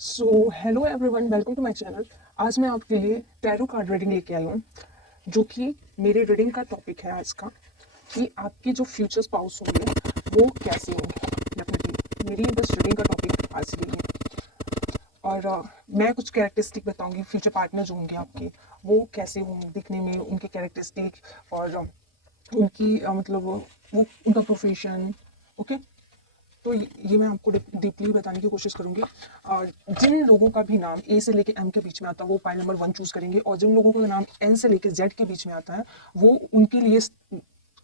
So hello everyone, welcome to my channel. आज मैं आपके लिए टैरो कार्ड रीडिंग लेके आई हूँ, जो कि मेरी रीडिंग का टॉपिक है आज का, कि आपके जो फ्यूचर स्पाउस होंगे वो कैसे होंगे। डेफिनेटली मेरी बस रीडिंग का टॉपिक आज यही है। और मैं कुछ कैरेक्टरिस्टिक बताऊंगी, फ्यूचर पार्टनर जो होंगे आपके वो कैसे होंगे दिखने में, उनके कैरेक्टरिस्टिक और उनकी मतलब वो उनका प्रोफेशन। ओके, तो ये मैं आपको डीपली बताने की कोशिश करूंगी। जिन लोगों का भी नाम ए से लेके एम के बीच में आता है वो पाइल नंबर 1 चूज करेंगे, और जिन लोगों का नाम एन से लेके जेड के बीच में आता है वो उनके लिए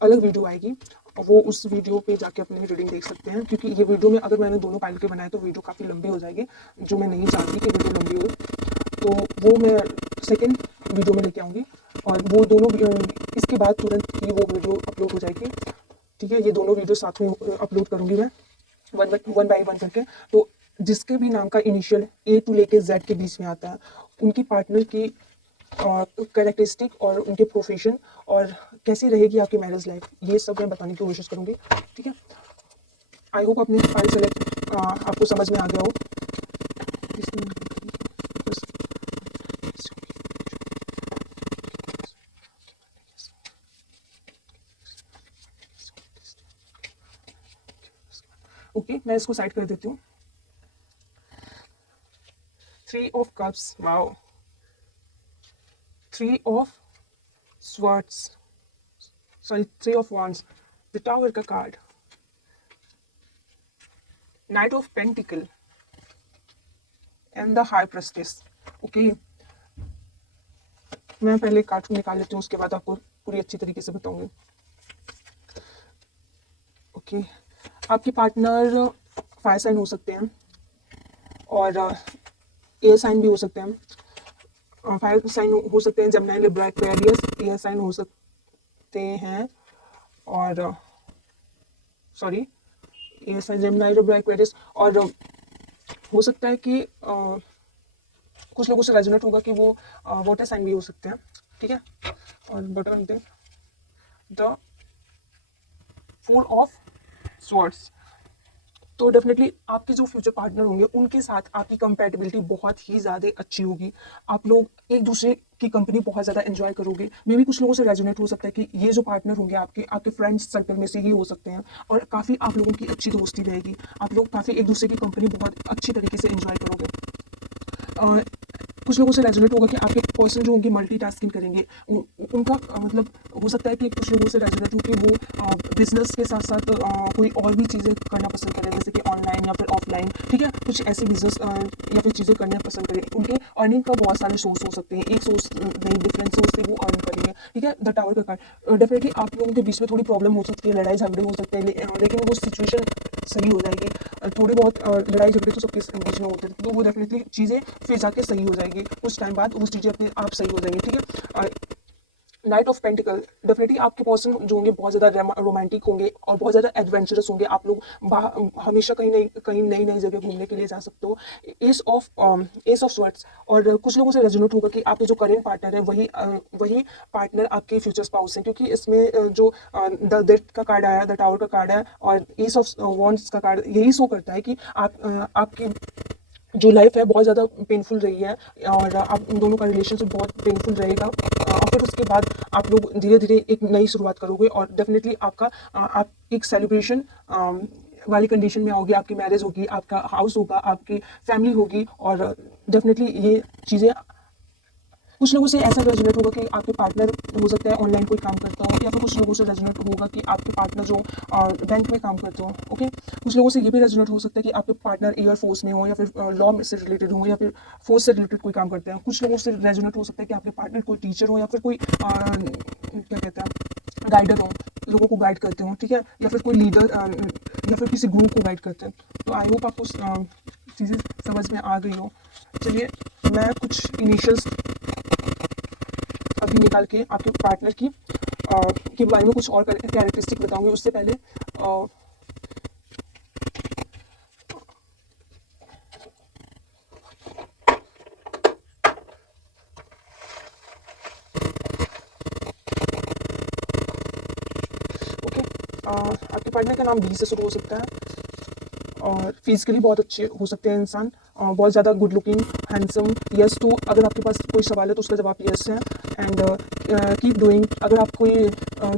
अलग वीडियो आएगी, और वो उस वीडियो पे जाके अपनी रीडिंग देख सकते हैं। क्योंकि ये वीडियो में अगर मैंने दोनों पाइल के बनाए तो वीडियो काफ़ी लंबी हो जाएगी, जो मैं नहीं चाहती कि वीडियो लंबी हो। तो वो मैं सेकेंड वीडियो में लेके आऊँगी, और वो दोनों इसके बाद तुरंत ही वो वीडियो अपलोड हो जाएगी। ठीक है, ये दोनों वीडियो साथ में अपलोड करूँगी मैं, वन बाई वन करके। तो जिसके भी नाम का इनिशियल ए टू लेके जेड के बीच में आता है, उनकी पार्टनर की कैरेक्टरिस्टिक और उनके प्रोफेशन और कैसी रहेगी आपकी मैरिज लाइफ, ये सब मैं बताने की कोशिश करूंगी। ठीक है, आई होप अपनी फाइल सेलेक्ट आपको समझ में आ गया हो। ओके, मैं इसको साइड कर देती हूँ। 3 of cups, wow. 3 of swords, sorry 3 of wands, the tower का card, knight of pentacle and the high priestess. Okay, मैं पहले कार्ड निकाल लेती हूँ, उसके बाद आपको पूरी अच्छी तरीके से बताऊंगी। ओके, आपके पार्टनर फायर साइन हो सकते हैं और एयर साइन भी हो सकते हैं। फायर साइन हो सकते हैं Gemini, Libra, Aquarius. Air sign हो सकते हैं और sorry air sign Gemini, Libra, Aquarius. और हो सकता है कि कुछ लोगों से रेजोनेट होगा कि वो वाटर साइन भी हो सकते हैं। ठीक है, और बटन द 4 ऑफ स्वर्ड्स। तो डेफिनेटली आपके जो फ्यूचर पार्टनर होंगे उनके साथ आपकी कंपैटिबिलिटी बहुत ही ज़्यादा अच्छी होगी। आप लोग एक दूसरे की कंपनी बहुत ज़्यादा एंजॉय करोगे। मे भी कुछ लोगों से रेजोनेट हो सकता है कि ये जो पार्टनर होंगे आपके आपके फ्रेंड्स सर्कल में से ही हो सकते हैं, और काफ़ी आप लोगों की अच्छी दोस्ती रहेगी। आप लोग काफ़ी एक दूसरे की कंपनी बहुत अच्छी तरीके से एंजॉय करोगे। कुछ लोगों से रेजोनेट होगा कि आपके पर्सन जो होंगे मल्टीटास्किंग करेंगे। उनका मतलब हो सकता है कि कुछ लोगों से रेजोनेट हो कि वो बिजनेस के साथ साथ कोई और भी चीज़ें करना पसंद करें, जैसे कि ऑनलाइन या फिर ऑफलाइन। ठीक है, कुछ ऐसे बिजनेस या फिर चीज़ें करना पसंद करें। उनके अर्निंग का बहुत सारे सोर्स हो सकते हैं, एक सोर्स नहीं, डिफरेंट सोर्स से वो अर्न करेंगे। ठीक है, द टावर का कार्ड, डेफिनेटली आप लोगों के बीच में थोड़ी प्रॉब्लम हो सकती है, लड़ाई झगड़े हो सकते हैं, लेकिन वो सिचुएशन सही हो जाएगी। थोड़े बहुत लड़ाई झगड़े तो सबके बीच में होते हैं, तो वो डेफिनेटली चीज़ें फिर जाके सही हो जाएगी। कुछ टाइम बाद वो चीज़ें अपने आप सही हो जाएंगी। ठीक है, नाइट ऑफ पेंटिकल, डेफिनेटली आपके पर्सन जो होंगे बहुत ज़्यादा रोमांटिक होंगे और बहुत ज़्यादा एडवेंचरस होंगे। आप लोग हमेशा कहीं नई नई जगह घूमने के लिए जा सकते हो। एस ऑफ स्वर्ड्स, और कुछ लोगों से रेजोनेट होगा कि आपके जो करेंट पार्टनर है वही पार्टनर आपके फ्यूचर स्पाउस है। क्योंकि इसमें जो द डेथ का कार्ड आया, द टावर का कार्ड है, और एस ऑफ वॉन्ड्स का कार्ड यही शो करता है कि आपकी जो लाइफ है बहुत ज़्यादा पेनफुल रही है, और आप उन दोनों का रिलेशनशिप बहुत पेनफुल रहेगा। और फिर उसके बाद आप लोग धीरे धीरे एक नई शुरुआत करोगे, और डेफिनेटली आप एक सेलिब्रेशन वाली कंडीशन में आओगे। आपकी मैरिज होगी, आपका हाउस होगा, आपकी फैमिली होगी, और डेफिनेटली ये चीज़ें कुछ लोगों से ऐसा रेजोनेट होगा कि आपके पार्टनर हो सकता है ऑनलाइन कोई काम करता हो, या फिर कुछ लोगों से रेजोनेट होगा कि आपके पार्टनर जो बैंक में काम करते हो। ओके, कुछ लोगों से ये भी रेजोनेट हो सकता है कि आपके पार्टनर एयर फोर्स में हो, या फिर लॉ से रिलेटेड हो, या फिर फोर्स से रिलेटेड कोई काम करते हैं। कुछ लोगों से रेजोनेट हो सकता है कि आपके पार्टनर कोई टीचर हो, या फिर कोई क्या कहते हैं गाइडर हो, लोगों को गाइड करते हो। ठीक है, या फिर कोई लीडर या फिर किसी ग्रुप को गाइड करते हैं। तो आई होप आपको चीज़ें समझ में आ गई हो। चलिए, मैं कुछ इनिशियल्स अभी निकाल के आपके पार्टनर की के बारे में कुछ और कैरेक्टरिस्टिक बताऊंगी। उससे पहले ओके, आपके पार्टनर का नाम बी से शुरू हो सकता है, और फिजिकली बहुत अच्छे हो सकते हैं इंसान। बहुत ज़्यादा गुड लुकिंग, हैंडसम, यस। तो अगर आपके पास कोई सवाल है तो उसका जवाब यस है। And keep doing. अगर आप कोई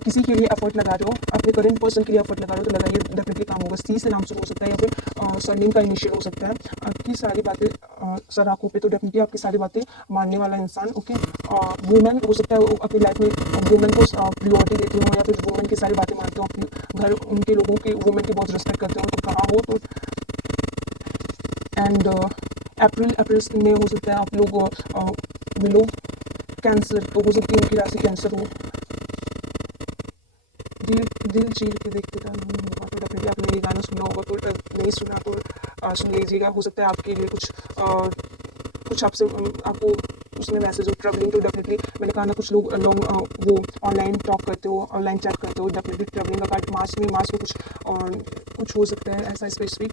किसी के लिए एफर्ट लगा रहे हो, अपने करेंट पर्सन के लिए एफर्ट लगा रहे हो, तो लगाइए, डेफिनेटली काम होगा। सी से नाम शुरू हो सकता है या फिर सरनेम का इनिशियल हो सकता है। आपकी सारी बातें सर आंखों पे, तो डेफिनेटली आपकी सारी बातें मानने वाला इंसान। ओके, वुमेन हो सकता है वो अपनी लाइफ में वुमेन को प्रियोरिटी देती हो, या फिर वुमेन की सारी बातें मानते हो, अपने घर उनके लोगों की वुमेन की बहुत रिस्पेक्ट करते हो, तो कहाँ हो तो। एंड अप्रैल में हो सकता है आप लोग मिलो। कैंसर तो हो सकती है उनकी राशि कैंसर हो। दिल दिल चीर के देखते टाइम होगा, तो डेफिनेटली आपने ये गाना सुना होगा, तो नहीं सुना तो सुन लीजिएगा। हो सकता है आपके लिए कुछ आपसे आपको उसमें मैसेज हो ट्रैवलिंग, तो डेफिनेटली मैंने कहा ना, कुछ लोग वो ऑनलाइन टॉक करते हो, ऑनलाइन चैट करते हो, डेफिनेटली ट्रैवलिंग का कार्ड मार्च में कुछ हो सकता है ऐसा स्पेसिफिक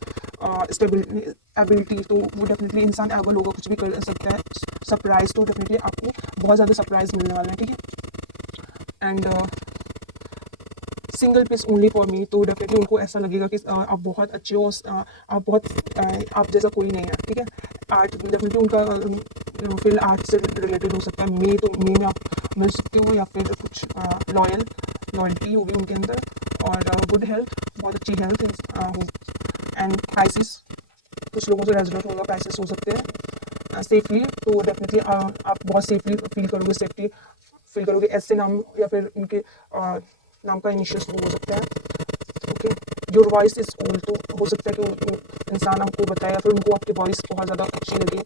एबिलिटी, तो वो डेफिनेटली इंसान एबल होगा, कुछ भी कर सकता है। सरप्राइज, तो डेफिनेटली आपको बहुत ज़्यादा सरप्राइज मिलने वाला है, ठीक है। And single piece only for me, तो डेफिनेटली उनको ऐसा लगेगा कि आप बहुत अच्छे हो, आप जैसा कोई नहीं है, ठीक है। आर्ट, डेफिनेटली उनका फील्ड आर्ट से रिलेटेड हो सकता है। मे में आप मिल सकते हो, या फिर कुछ लॉयल्टी होगी उनके अंदर, और गुड हेल्थ, बहुत अच्छी हेल्थ हो। एंड प्राइसिस, कुछ लोगों से रेजोनेट होगा, प्राइसिस हो सकते हैं। सेफली, तो डेफिनेटली आप बहुत सेफली फील करोगे, सेफ्टी फील करोगे। ऐसे नाम या फिर उनके नाम का इनिशियल शुरू हो सकता है। Okay, your voice is cool, तो हो सकता है कि इंसान आपको बताए, या फिर उनको आपकी वॉइस बहुत ज़्यादा अच्छी लगे,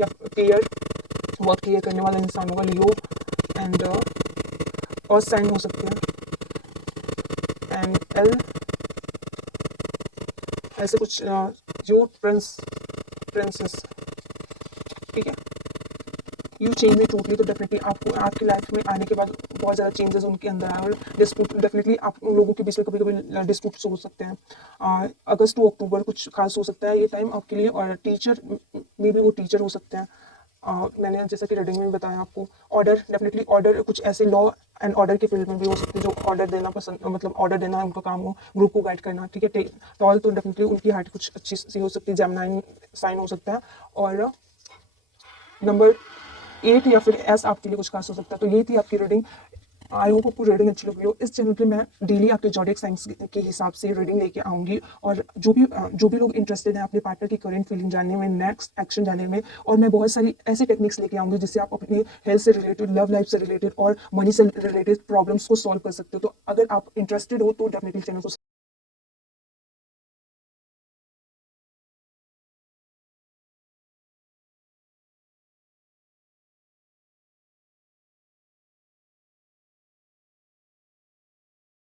या केयर, बहुत केयर करने वाला इंसान होगा, लियो। एंड अर्थ साइन हो सकते हैं। एंड एल, ऐसे कुछ जो प्रिंसेस, ठीक है। यू चेंज मी टोटली, तो डेफिनेटली आपको आपकी लाइफ में आने के बाद बहुत ज़्यादा चेंजेस उनके अंदर आए, और डिस्प्यूट, डेफिनेटली आप उन लोगों के बीच में कभी कभी डिस्प्यूट्स हो सकते हैं। अगस्त टू अक्टूबर कुछ खास हो सकता है ये टाइम आपके लिए। और टीचर में भी वो टीचर हो सकते हैं। मैंने जैसा कि रीडिंग में बताया आपको। ऑर्डर, डेफिनेटली ऑर्डर, कुछ ऐसे लॉ एंड ऑर्डर की फील्ड में भी हो सकते हैं, जो ऑर्डर देना पसंद, मतलब ऑर्डर देना उनका काम हो, ग्रुप को गाइड करना, ठीक है। टॉल, तो डेफिनेटली उनकी हाइट कुछ अच्छी सी हो सकती है, जेमिनाई साइन हो सकता है। और नंबर 8 या फिर एस आपके लिए कुछ खास हो सकता है। तो ये थी आपकी रीडिंग। आई होप आपको रीडिंग अच्छी लगी हो। इस चैनल पे मैं डेली आपके जॉडिक साइंस के हिसाब से रीडिंग लेके आऊँगी, और जो भी लोग इंटरेस्टेड हैं अपने पार्टनर की करंट फीलिंग जानने में, नेक्स्ट एक्शन जानने में, और मैं बहुत सारी ऐसी टेक्निक्स लेके आऊँगी जिससे आप अपनी हेल्थ से रिलेटेड, लव लाइफ से रिलेटेड और मनी से रिलेटेड प्रॉब्लम्स को सॉल्व कर सकते हो। तो अगर आप इंटरेस्टेड हो तो डेफिनेटली चैनल को